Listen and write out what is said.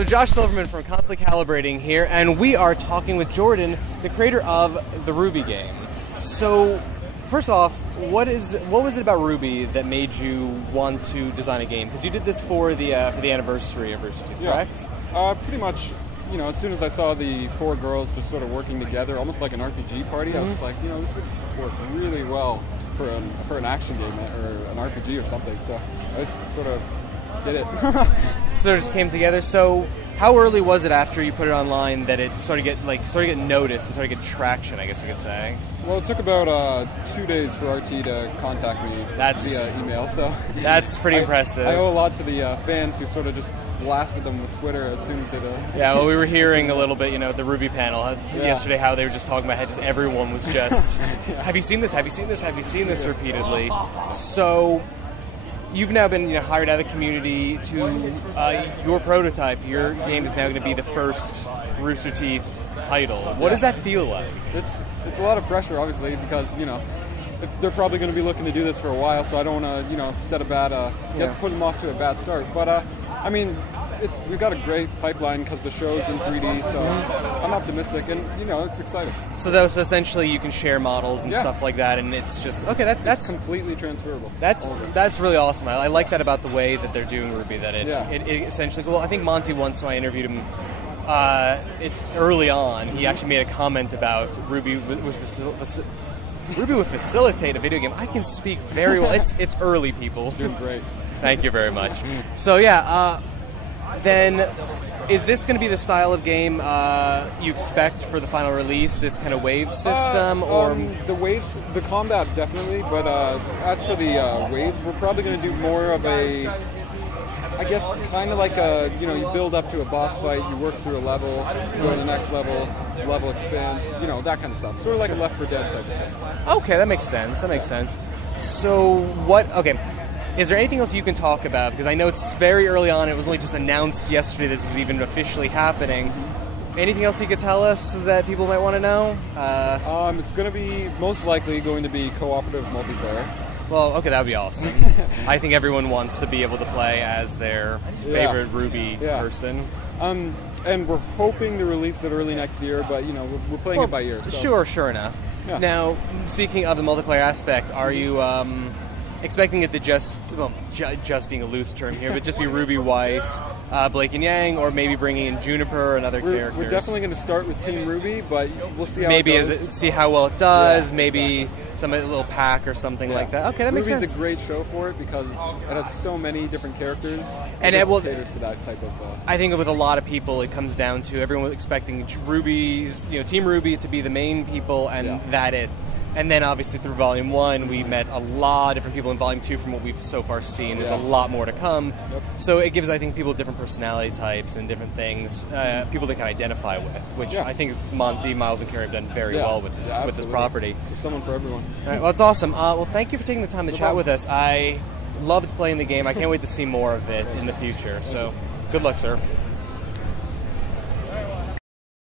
So Josh Silverman from Constantly Calibrating here, and we are talking with Jordan, the creator of the RWBY game. So, first off, what was it about RWBY that made you want to design a game? Because you did this for the anniversary of Rooster Teeth, correct? Pretty much. You know, as soon as I saw the four girls just sort of working together, almost like an RPG party, I was like, you know, this would work really well for an action game or an RPG or something. So I just sort of did it. So it just came together. So how early was it after you put it online that it started to get noticed and started to get traction, I guess I could say? Well, it took about 2 days for RT to contact me via email. So that's pretty impressive. I owe a lot to the fans who sort of just blasted them with Twitter as soon as it. Yeah, well, we were hearing a little bit, you know, the RWBY panel yesterday, how they were just talking about how just everyone was just, have you seen this? Have you seen this? Have you seen this? Repeatedly. So you've now been hired out of the community to your prototype. Your game is now going to be the first Rooster Teeth title. What does that feel like? It's a lot of pressure, obviously, because they're probably going to be looking to do this for a while, so I don't want to set a bad put them off to a bad start. But I mean, we've got a great pipeline because the show's in 3D, so I'm optimistic, and it's exciting. So those essentially you can share models and stuff like that, and it's just that's it's completely transferable. That's really awesome. I like that about the way that they're doing RWBY. That it essentially. Well, I think Monty once when I interviewed him early on, he actually made a comment about RWBY would facilitate a video game. I can speak very well. It's early, people. Doing great. Thank you very much. So then is this going to be the style of game you expect for the final release? This kind of wave system, or the waves, the combat definitely. But as for the waves, we're probably going to do more of a, I guess, kind of like you build up to a boss fight, you work through a level, you go to the next level expand, that kind of stuff. Sort of like a Left 4 Dead type of thing. Okay, that makes sense. So is there anything else you can talk about? Because I know it's very early on. It was only just announced yesterday that this was even officially happening. Anything else you could tell us that people might want to know? It's going to be most likely going to be cooperative multiplayer. Well, okay, that would be awesome. I think everyone wants to be able to play as their favorite RWBY person. And we're hoping to release it early next year, but we're playing it by ear. So. Sure enough. Yeah. Now, speaking of the multiplayer aspect, are you expecting it to just being a loose term here, but just be RWBY, Weiss, Blake and Yang, or maybe bringing in Juniper and other characters? We're definitely going to start with Team RWBY, but we'll see how it goes. See how well it does, maybe some little pack or something like that. Okay, that makes sense. RWBY's a great show for it because it has so many different characters. And it will caters to that type of. I think with a lot of people, it comes down to everyone expecting RWBY's, Team RWBY to be the main people, and that it. And then obviously through Volume 1, we met a lot of different people in Volume 2 from what we've so far seen. There's a lot more to come. Yep. So it gives, I think, people different personality types and different things, people they can identify with, which I think Monty, Miles, and Carrie have done very well with this property. There's someone for everyone. All right, well, it's awesome. Well, thank you for taking the time to chat with us. I loved playing the game. I can't wait to see more of it in the future. So good luck, sir.